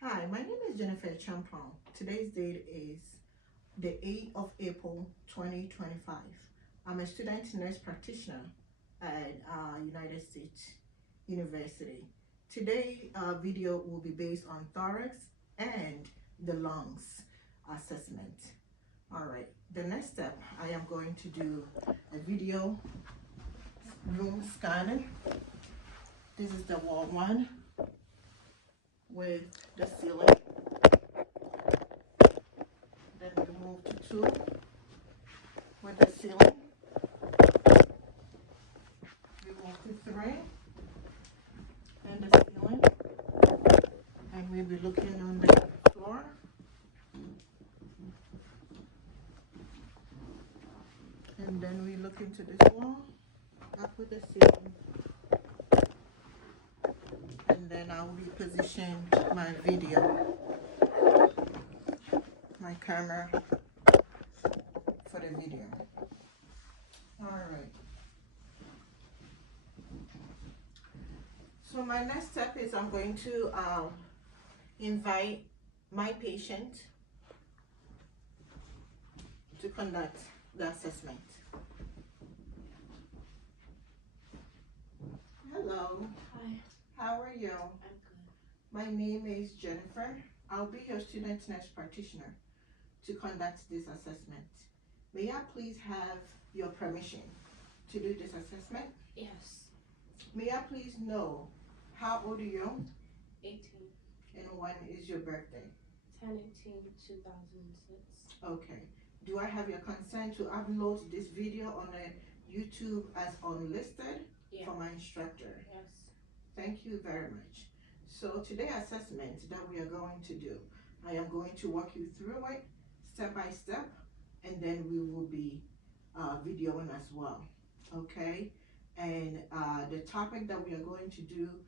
Hi, my name is Jennifer Champon. Today's date is the 8th of April 2025. I'm a student nurse practitioner at United States University. Today's video will be based on thorax and the lungs assessment. All right, the next step, I am going to do a video room scanning. This is the wall one with the ceiling. Then we move to 2 with the ceiling. We move to 3 and the ceiling. And we'll be looking on the floor. And then we look into this wall, up with the ceiling. And then I'll reposition my video, my camera for the video. All right. So my next step is I'm going to invite my patient to conduct the assessment. Hello. Hi. How are you? I'm good. My name is Jennifer. I'll be your student nurse practitioner to conduct this assessment. May I please have your permission to do this assessment? Yes. May I please know how old are you 18. and when is your birthday? 10/18/2006. Okay. Do I have your consent to upload this video on a YouTube as unlisted Yeah. for my instructor? Yes. Thank you very much. So today's assessment that we are going to do, I am going to walk you through it step by step, and then we will be videoing as well, okay? And the topic that we are going to do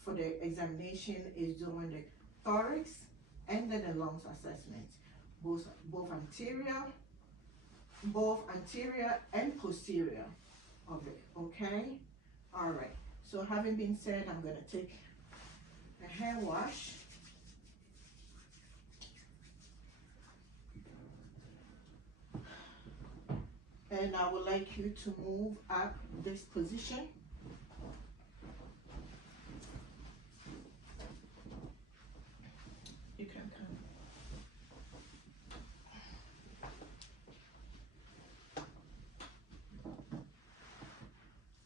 for the examination is doing the thorax and then the lungs assessment, both anterior and posterior of it, okay? All right. So having been said, I'm going to take a hand wash. And I would like you to move up this position. You can come.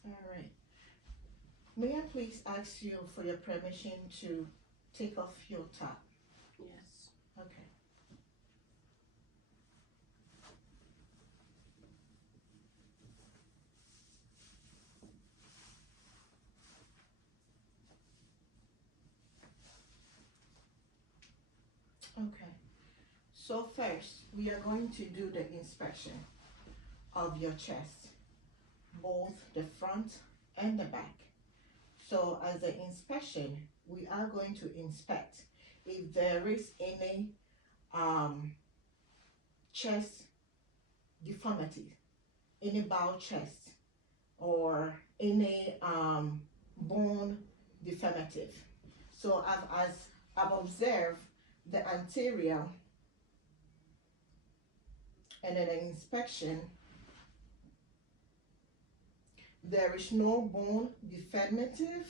All right. May I please ask you for your permission to take off your top? Yes. Okay. Okay. So first, we are going to do the inspection of your chest, both the front and the back. So as the inspection, we are going to inspect if there is any chest deformity, any bowel chest, or any bone deformative. So I've observed the anterior, and in the inspection, there is no bone deformative,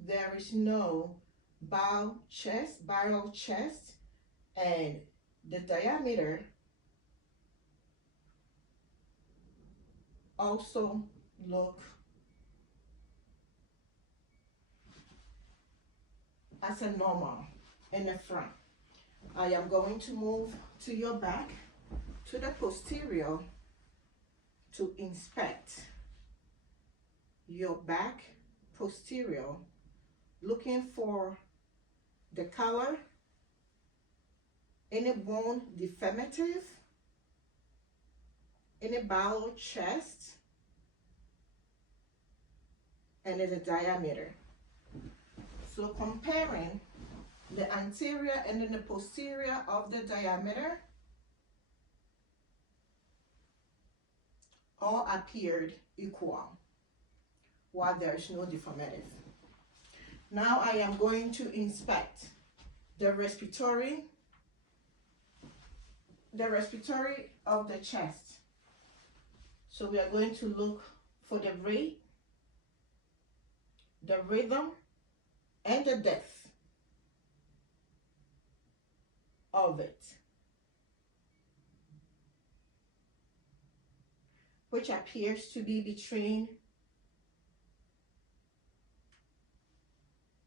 there is no bowel chest, and the diameter also look as a normal in the front. I am going to move to your back, to the posterior, to inspect your back posterior, looking for the color, any bone deformative, any bowel chest, and the diameter. So comparing the anterior and then the posterior of the diameter, all appeared equal, while there is no deformative. Now I am going to inspect the respiratory of the chest. So we are going to look for the rate, the rhythm, and the depth of it, which appears to be between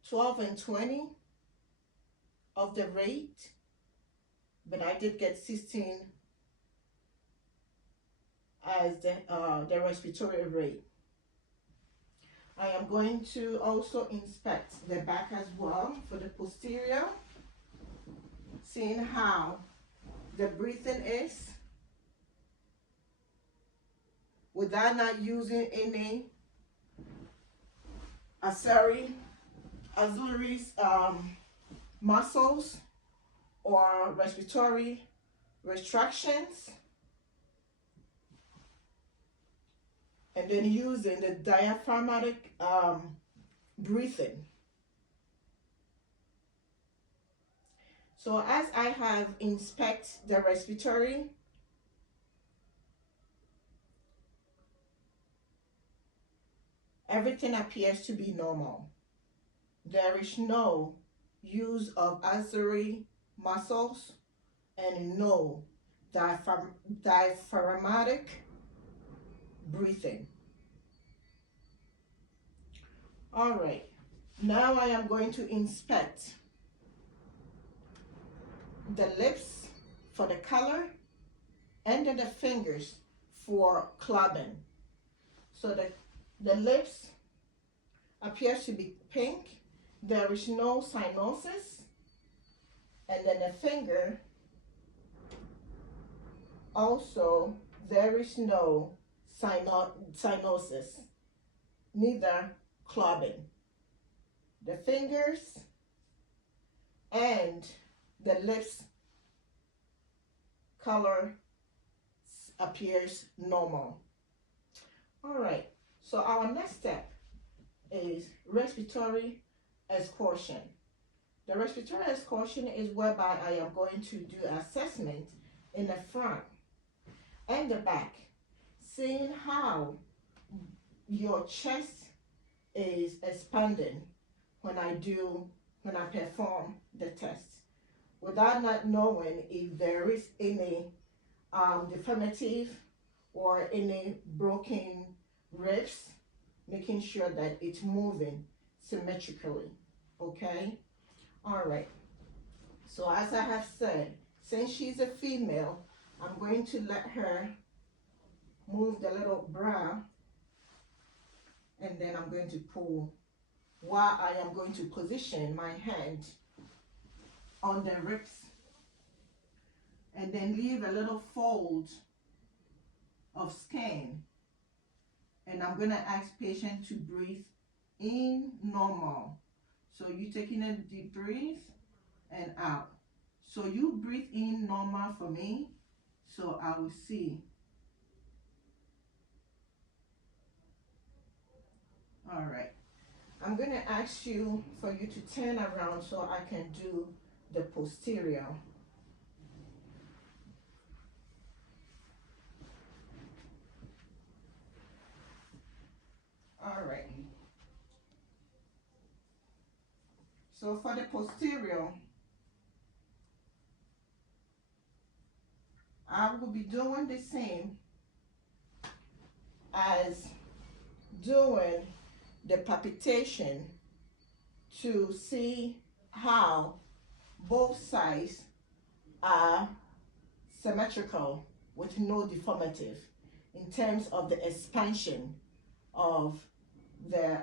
12 and 20 of the rate, but I did get 16 as the respiratory rate. I am going to also inspect the back as well for the posterior, seeing how the breathing is without not using any auxiliary muscles or respiratory restrictions, and then using the diaphragmatic breathing. So as I have inspected the respiratory, everything appears to be normal. There is no use of auxiliary muscles and no diaphragmatic breathing. All right, now I am going to inspect the lips for the color and then the fingers for clubbing. So the lips appears to be pink. There is no cyanosis, and then the finger also, there is no cyanosis, neither clubbing. The fingers and the lips color appears normal. All right, so our next step is respiratory excursion. The respiratory excursion is whereby I am going to do assessment in the front and the back, seeing how your chest is expanding when I perform the test, without not knowing if there is any deformity or any broken ribs, making sure that it's moving symmetrically. Okay? All right. So as I have said, since she's a female, I'm going to let her move the little bra, and then I'm going to pull, while I am going to position my hand on the ribs and then leave a little fold of skin, and I'm going to ask patient to breathe in normal. So you taking a deep breath and out. So you breathe in normal for me, so I will see. All right. I'm going to ask you for you to turn around so I can do the posterior. All right. So for the posterior, I will be doing the same as doing the palpitation to see how both sides are symmetrical with no deformity in terms of the expansion of the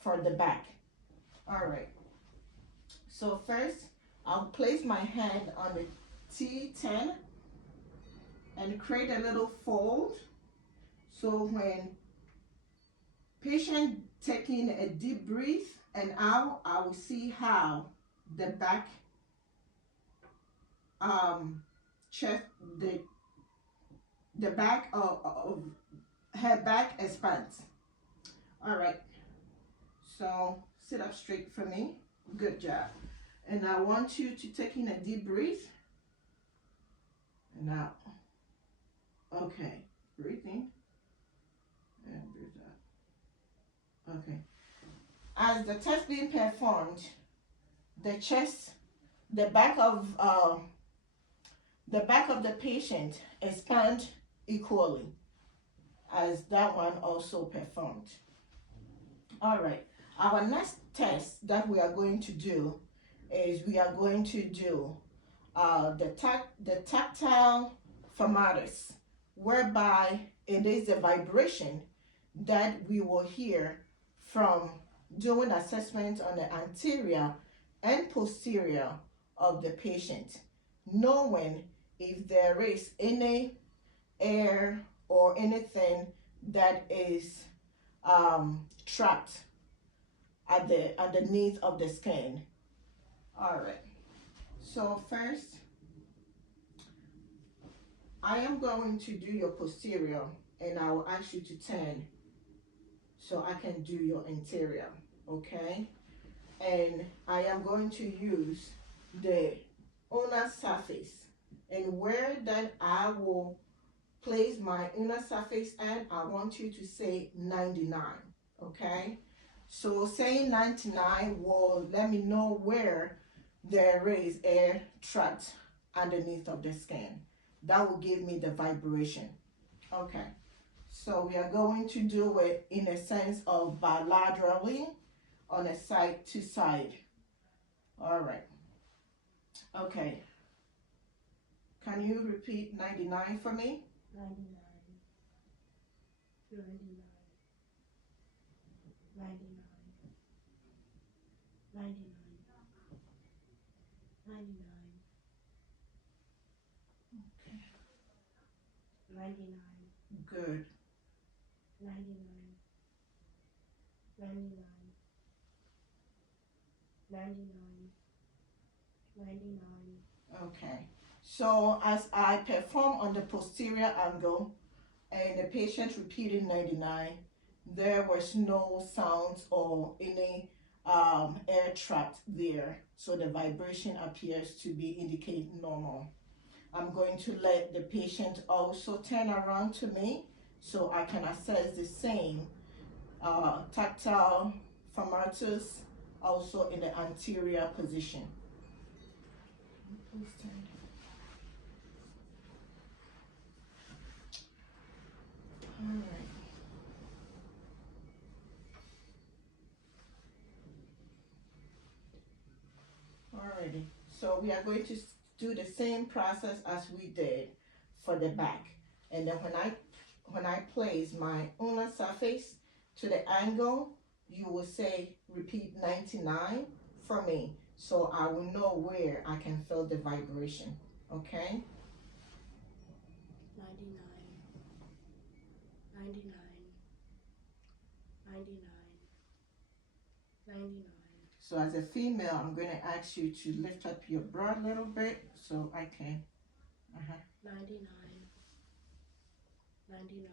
for the back. All right. So first, I'll place my hand on the T10 and create a little fold. So when patient taking a deep breath and out, I will see how the back chest, the back of her back expands. All right, so sit up straight for me. Good job. And I want you to take in a deep breath and out. Okay, breathe in and breathe out. Okay. As the test being performed, the chest, the back of the patient expand equally as that one also performed. All right. Our next test that we are going to do is we are going to do the tactile thermometers, whereby it is the vibration that we will hear from doing assessment on the anterior and posterior of the patient, knowing if there is any air or anything that is trapped at the underneath of the skin. All right. So first, I am going to do your posterior, and I will ask you to turn so I can do your interior. Okay. And I am going to use the ulnar surface, and where that I will place my inner surface at, I want you to say 99. Okay. So saying 99 will let me know where there is air trapped underneath of the skin. That will give me the vibration. Okay. So we are going to do it in a sense of bilaterally on a side to side. All right. Okay. Can you repeat 99 for me? 99, 99, 99, 99, 99, Okay. 99, Good. 99, 99, 99, 99. Okay. So as I perform on the posterior angle and the patient repeated 99, there was no sounds or any air trapped there. So the vibration appears to be indicate normal. I'm going to let the patient also turn around to me so I can assess the same tactile thermometers also in the anterior position. Please turn. All right. Alrighty. So we are going to do the same process as we did for the back. And then when I place my ulnar surface to the angle, you will say repeat 99 for me. So I will know where I can feel the vibration. Okay? 99, 99, 99, 99, So as a female, I'm going to ask you to lift up your bra a little bit so I can. 99, 99,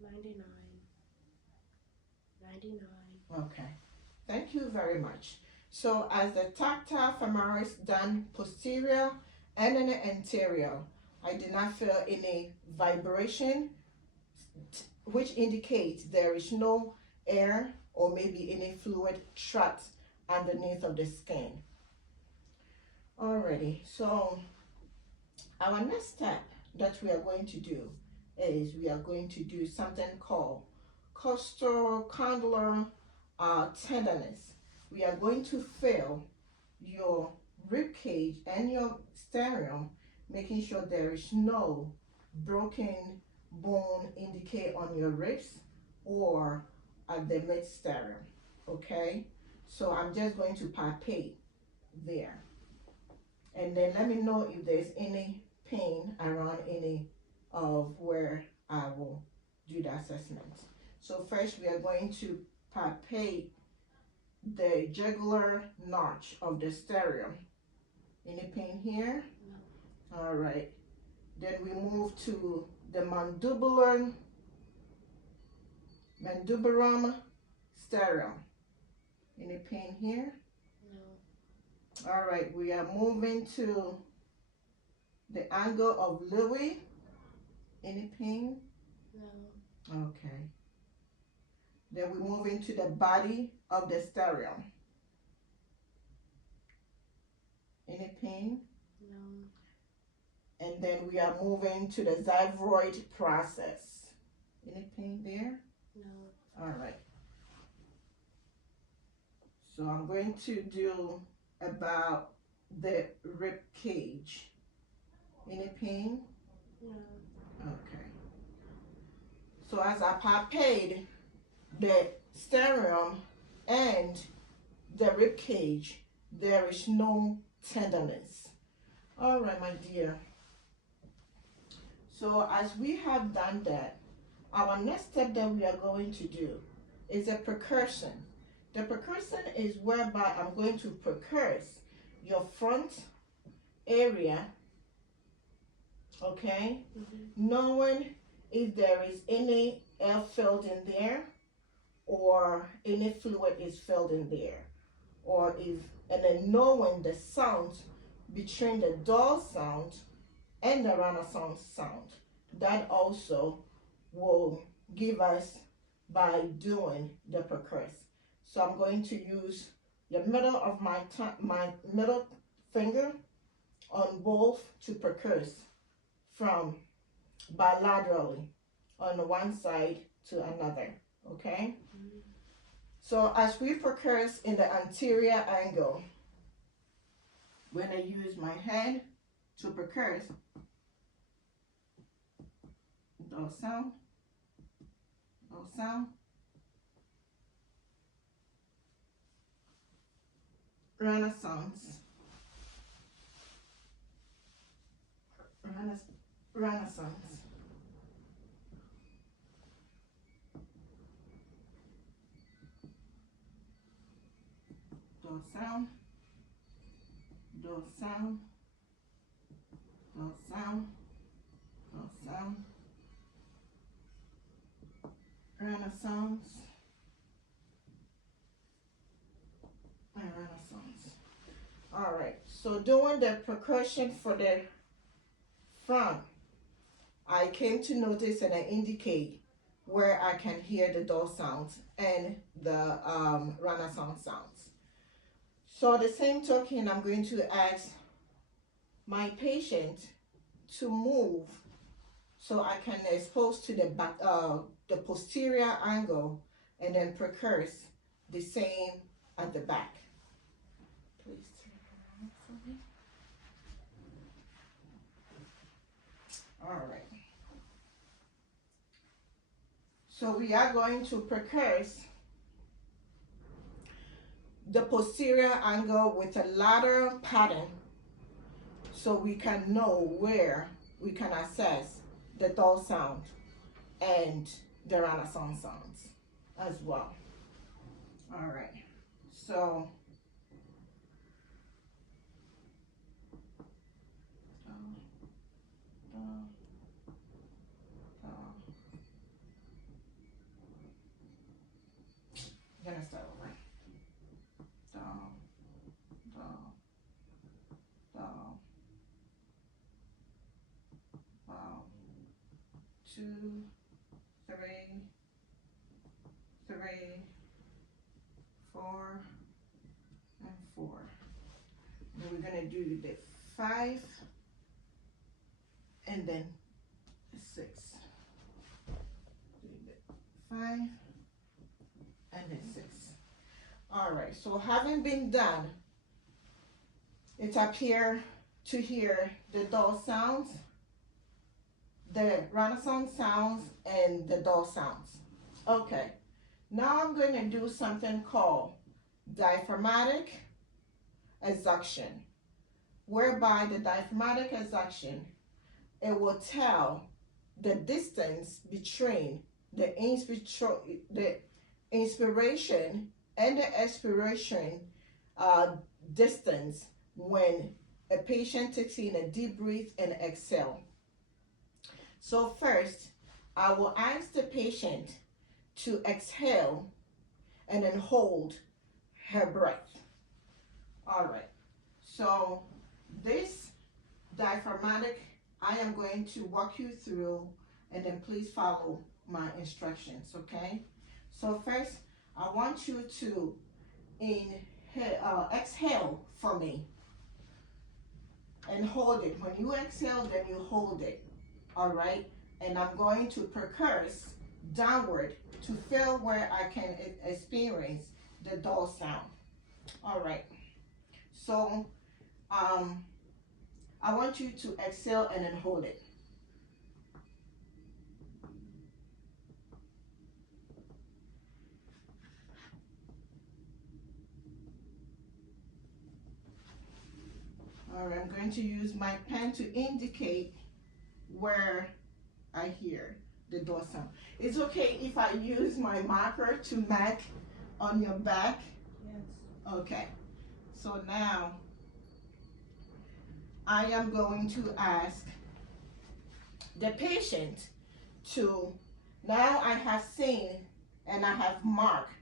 99, 99. Okay. Thank you very much. So as the tactile femoral is done posterior and in the anterior, I did not feel any vibration, which indicates there is no air or maybe any fluid trapped underneath of the skin. Alrighty, so our next step that we are going to do is we are going to do something called costocondylar tenderness. We are going to feel your rib cage and your sternum, making sure there is no broken bone indicate on your ribs or at the mid sternum. Okay, so I'm just going to palpate there, and then let me know if there's any pain around any of where I will do the assessment. So first we are going to palpate the jugular notch of the sternum. Any pain here? No. All right. Then we move to the mandibular mandiburum sternum. Any pain here? No. All right, we are moving to the angle of Louis. Any pain? No. Okay. Then we move into the body of the stereo. Any pain? No. And then we are moving to the xiphoid process. Any pain there? No. All right. So I'm going to do about the rib cage. Any pain? No. Okay. So as I palpate the sternum and the rib cage, there is no tenderness. All right, my dear. So as we have done that, our next step that we are going to do is a percussion. The percussion is whereby I'm going to percuss your front area, okay? Knowing if there is any air filled in there or any fluid is filled in there, or if, and then knowing the sound between the dull sound and the Renaissance sound. That also will give us by doing the percuss. So I'm going to use the middle of my middle finger on both to percuss from bilaterally on one side to another, okay? So as we percuss in the anterior angle, when I use my hand to percuss, dorsal, dorsal, Renaissance, Renaissance, dorsal, dorsal, dorsal, dorsal, Renaissance, and Renaissance. All right, so doing the percussion for the front, I came to notice and I indicate where I can hear the dull sounds and the Renaissance sounds. So the same token, I'm going to ask my patient to move so I can expose to the back, the posterior angle, and then percuss the same at the back. Please turn around for me. All right. So we are going to percuss the posterior angle with a lateral pattern so we can know where we can assess the dull sound and the Renaissance sounds as well. All right, so I'm gonna start over. Down, down, down, down, 2, 3, 3, 4, and 4. Then we're gonna do the 5 and then 6. Do the 5 and then 6. All right, so having been done, it's up here to hear the dull sounds, the Renaissance sounds, and the dull sounds. Okay, now I'm going to do something called diaphragmatic exsuction, whereby the diaphragmatic exsuction, it will tell the distance between the inspiration and the expiration distance when a patient takes in a deep breath and exhale. So first, I will ask the patient to exhale and then hold her breath. All right. So this diaphragmatic, I am going to walk you through, and then please follow my instructions, okay? So first, I want you to exhale for me and hold it. When you exhale, then you hold it, all right? And I'm going to percurse downward to feel where I can experience the dull sound, all right? So I want you to exhale and then hold it. All right, I'm going to use my pen to indicate where I hear the door sound. It's okay if I use my marker to mark on your back? Yes. Okay. So now I am going to ask the patient to, now I have seen and I have marked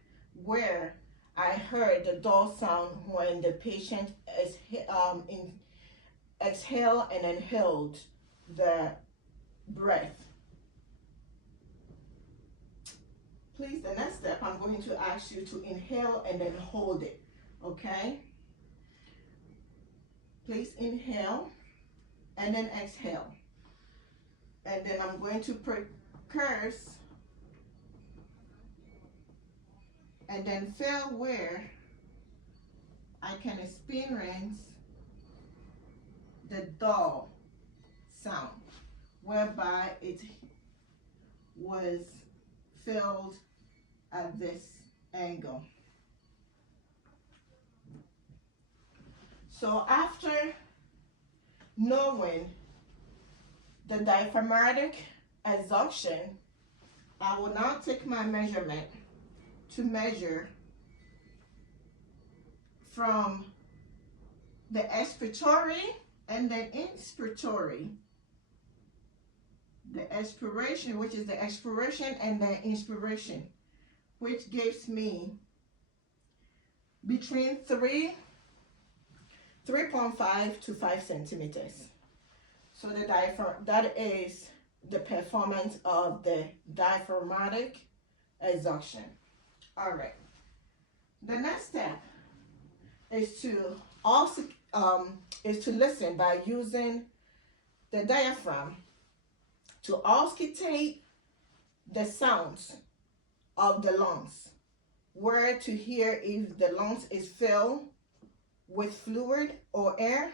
where I heard the dull sound when the patient is exhale and then held the breath. Please, the next step, I'm going to ask you to inhale and then hold it, okay? Please inhale and then exhale. And then I'm going to percurse and then feel where I can experience the dull sound, whereby it was filled at this angle. So after knowing the diaphragmatic exhaustion, I will now take my measurement to measure from the expiratory and then inspiratory. The expiration, which is the expiration, and the inspiration, which gives me between 3.5 to 5 centimeters. So the diaphragm, that is the performance of the diaphragmatic exhaustion. All right. The next step is to also listen by using the diaphragm to auscultate the sounds of the lungs, where to hear if the lungs is filled with fluid or air,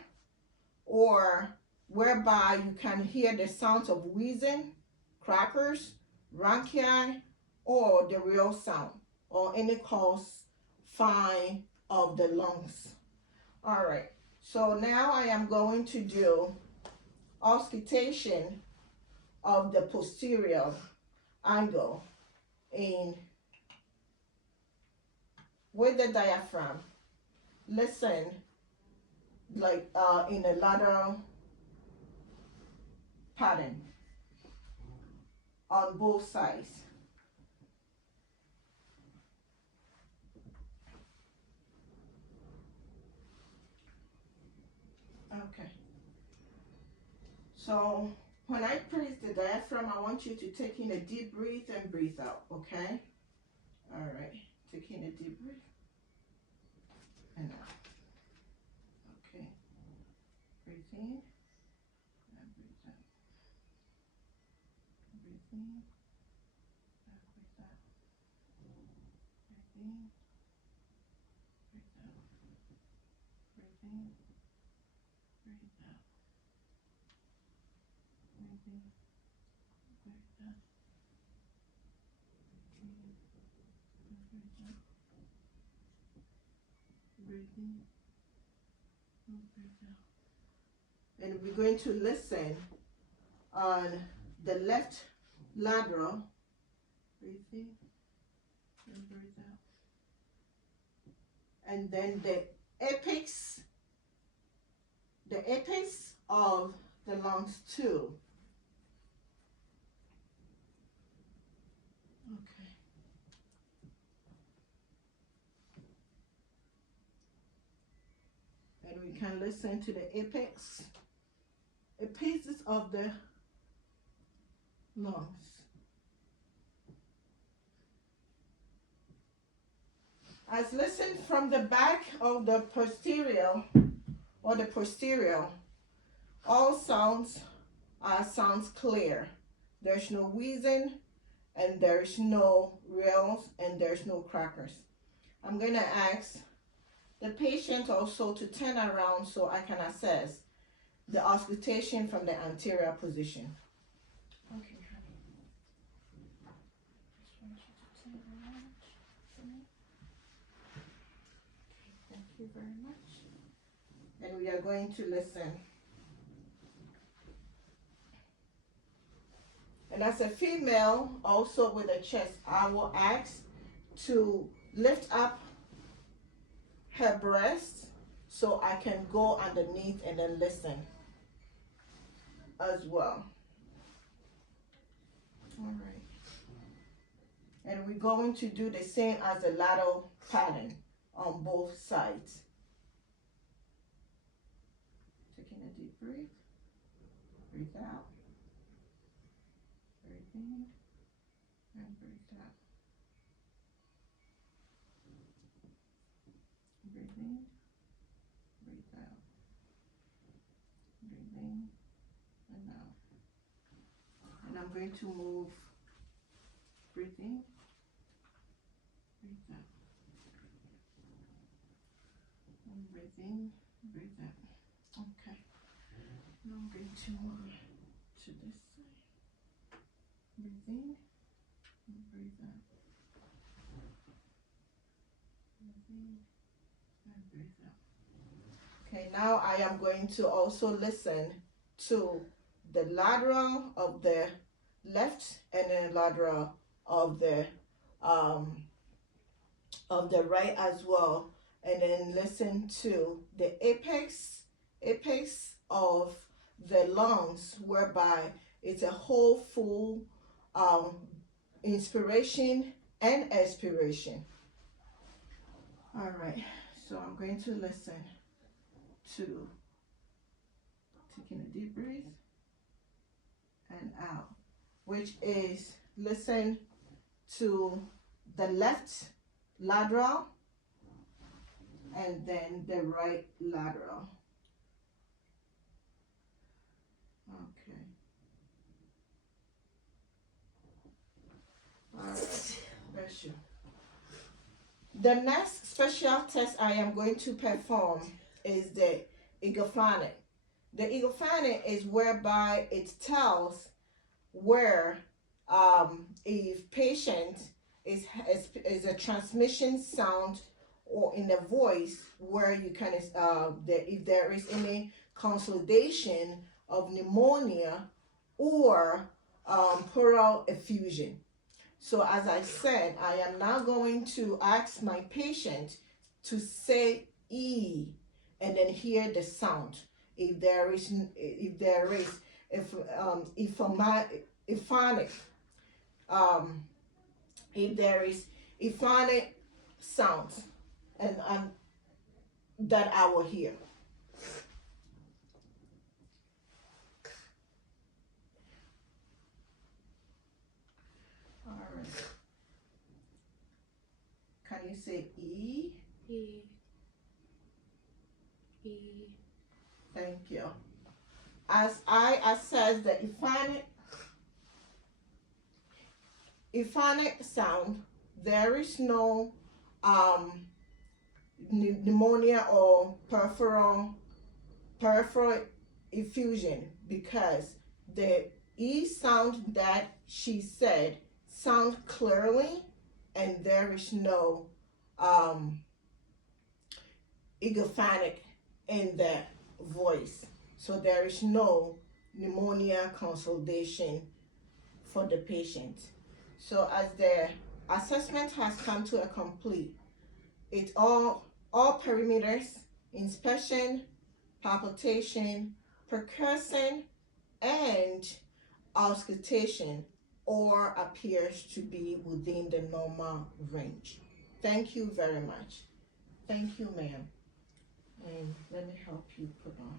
or whereby you can hear the sounds of wheezing, crackers, bronchi, or the real sound, or any cause fine of the lungs. All right, so now I am going to do auscultation of the posterior angle with the diaphragm. Listen like in a lateral pattern on both sides. Okay. So when I press the diaphragm, I want you to take in a deep breath and breathe out, okay? All right, taking a deep breath and out. Okay, breathe in and breathe out. Breathe in and breathe out. Breathe in, breathe out. Breathe in, breathe out. Breathe in, breathe out. Breathe in and breathe out. And we're going to listen on the left lateral. Breathe in and breathe out. And then the apex of the lungs too. Okay. And we're can listen to the apex of the lungs. As listened from the back of the posterior or the posterior, all sounds sounds clear. There's no wheezing, and there's no rails, and there's no crackers. I'm going to ask the patient also to turn around so I can assess the auscultation from the anterior position. Okay, honey. Just want you to turn around for me. Okay, thank you very much. And we are going to listen. And as a female, also with a chest, I will ask to lift up her breast so I can go underneath and then listen as well. All right. And we're going to do the same as the lateral pattern on both sides. Taking a deep breath. Breathe out. Breathe in. And breathe out. Breathe in. Breathe out. Breathe in and out. And I'm going to move. Breathe in. Breathe out. And breathe in. Breathe out. Okay. Now I'm going to move to this side. Breathe in. And breathe out. Breathe in. And breathe out. Okay, now I am going to also listen to the lateral of the left and then lateral of the right as well, and then listen to the apex of the lungs, whereby it's a whole full inspiration and expiration. All right, so I'm going to listen to taking a deep breath and out, which is listen to the left lateral and then the right lateral. Okay. All right. Bless you. The next special test I am going to perform is the egophonic. The egophonic is whereby it tells where if patient is a transmission sound or in the voice, where you can if there is any consolidation of pneumonia or pleural effusion. So as I said, I am now going to ask my patient to say E and then hear the sound. If there is ephonic, if there is ephonic sounds, and that I will hear. All right. Can you say E? E. E. Thank you. As I assess the ephonic sound, there is no pneumonia or peripheral effusion, because the E sound that she said sounds clearly, and there is no egophonic in the voice. So there is no pneumonia consolidation for the patient. So as the assessment has come to a complete, it's all perimeters, inspection, palpitation, percussion, and auscultation all appears to be within the normal range. Thank you very much. Thank you, ma'am. And let me help you put on.